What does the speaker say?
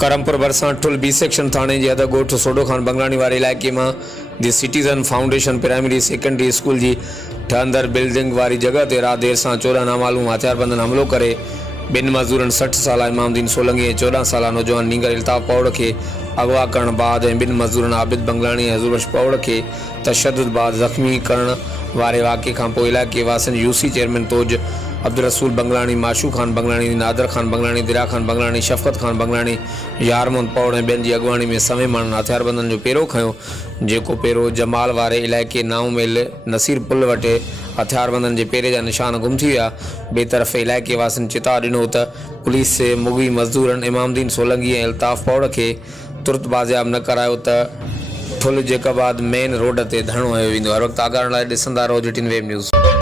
करमपुर भरसा ठुल B section थाने जे हद गोठ सोडो खान बंगलानी वारे इलाइक़े में the Citizens Foundation primary secondary school की ठहंदड़ बिल्डिंग वारी जगह ते रात देर से 14 नामालूम हथियारबंदन हमलो करे बिन मजदूरन 60 साल इमामदीन सोलंगी 14 साल नौजवान नींगर इल्ताफ़ पौड़ के अगवा करण बाद बिन मजदूरन आबिद बंगलानी हजूरबख्श पौड़ के तशद्दुद बाद ज़ख्मी करण वारे वाक़े खां पोइ इलाइक़े वासियुनि यूसी चेयरमैन तोज अब्दुल रसूल बंगलानी, माशू खान बंगलानी, नादर खान बंगलानी, दिरा खान बंगलानी, शफ़क़त खान बंगलानी, यारमोहन पौड़ ऐं ॿियनि जी अॻुवाणी में सवे माण्हुनि हथियारबंदनि जो पेरो खयो, जेको पेरो जमाल वारे इलाइक़े नाउमेल नसीर पुल वटि हथियारबंदनि जे पेरे जा निशान गुम थी विया। ॿिए तरफ़ इलाइक़े वासियुनि चिता ॾिनो त पुलिस से मुगी मज़दूरनि इमामदीन सोलंगी ऐं अल्ताफ़ पौड़ खे तुरत बाज़ियाब न करायो त ठुल जेकाबाद मेन रोड ते धरणो हयो वेंदो। हर वक़्तु आगाहण लाइ ॾिसंदा रहो JTN वेब न्यूज़।